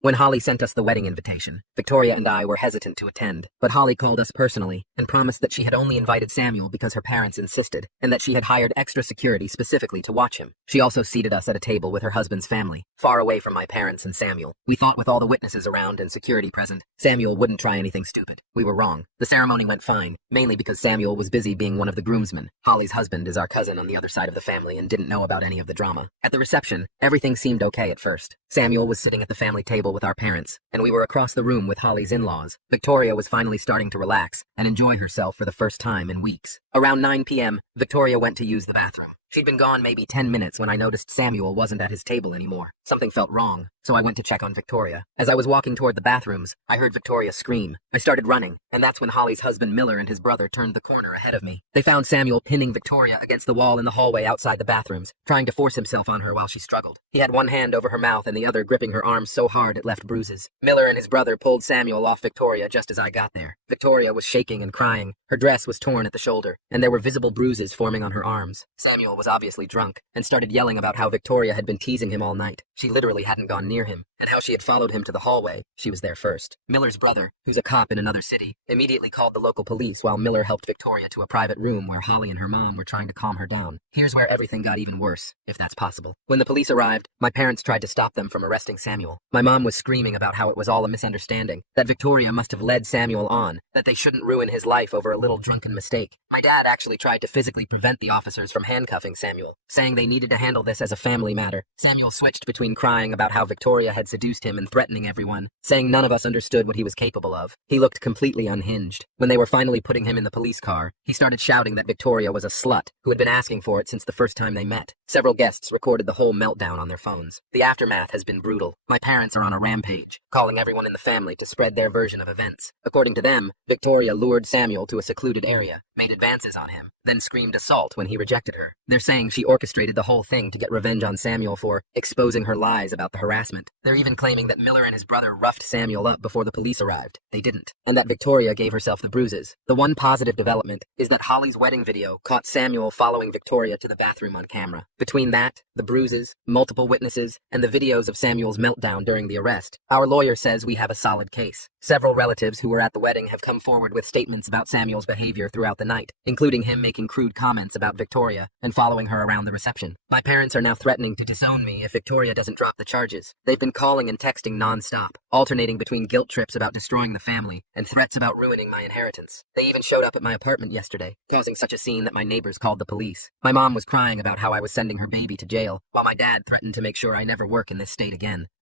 When Holly sent us the wedding invitation, Victoria and I were hesitant to attend, but Holly called us personally and promised that she had only invited Samuel because her parents insisted, and that she had hired extra security specifically to watch him. She also seated us at a table with her husband's family, far away from my parents and Samuel. We thought with all the witnesses around and security present, Samuel wouldn't try anything stupid. We were wrong. The ceremony went fine, mainly because Samuel was busy being one of the groomsmen. Holly's husband is our cousin on the other side of the family and didn't know about any of the drama. At the reception, everything seemed okay at first. Samuel was sitting at the family table with our parents, and we were across the room with Holly's in-laws. Victoria was finally starting to relax and enjoy herself for the first time in weeks. Around 9 p.m., Victoria went to use the bathroom. She'd been gone maybe 10 minutes when I noticed Samuel wasn't at his table anymore. Something felt wrong, so I went to check on Victoria. As I was walking toward the bathrooms, I heard Victoria scream. I started running, and that's when Holly's husband Miller and his brother turned the corner ahead of me. They found Samuel pinning Victoria against the wall in the hallway outside the bathrooms, trying to force himself on her while she struggled. He had one hand over her mouth and the other gripping her arm so hard it left bruises. Miller and his brother pulled Samuel off Victoria just as I got there. Victoria was shaking and crying. Her dress was torn at the shoulder, and there were visible bruises forming on her arms. Samuel was obviously drunk and started yelling about how Victoria had been teasing him all night. She literally hadn't gone near him, and how she had followed him to the hallway. She was there first. Miller's brother, who's a cop in another city, immediately called the local police while Miller helped Victoria to a private room where Holly and her mom were trying to calm her down. Here's where everything got even worse, if that's possible. When the police arrived, my parents tried to stop them from arresting Samuel. My mom was screaming about how it was all a misunderstanding, that Victoria must have led Samuel on, that they shouldn't ruin his life over a little drunken mistake. My dad actually tried to physically prevent the officers from handcuffing Samuel, saying they needed to handle this as a family matter. Samuel switched between crying about how Victoria had seduced him and threatening everyone, saying none of us understood what he was capable of. He looked completely unhinged. When they were finally putting him in the police car, he started shouting that Victoria was a slut who had been asking for it since the first time they met. Several guests recorded the whole meltdown on their phones. The aftermath has been brutal. My parents are on a rampage, calling everyone in the family to spread their version of events. According to them, Victoria lured Samuel to a secluded area, made advances on him, then screamed assault when he rejected her. They're saying she orchestrated the whole thing to get revenge on Samuel for exposing her lies about the harassment. They're even claiming that Miller and his brother roughed Samuel up before the police arrived. They didn't. And that Victoria gave herself the bruises. The one positive development is that Holly's wedding video caught Samuel following Victoria to the bathroom on camera. Between that, the bruises, multiple witnesses, and the videos of Samuel's meltdown during the arrest, our lawyer says we have a solid case. Several relatives who were at the wedding have come forward with statements about Samuel's behavior throughout the night, including him making crude comments about Victoria and following her around the reception. My parents are now threatening to disown me if Victoria doesn't drop the charges. They've been calling and texting non-stop, alternating between guilt trips about destroying the family and threats about ruining my inheritance. They even showed up at my apartment yesterday, causing such a scene that my neighbors called the police. My mom was crying about how I was sending her baby to jail, while my dad threatened to make sure I never work in this state again.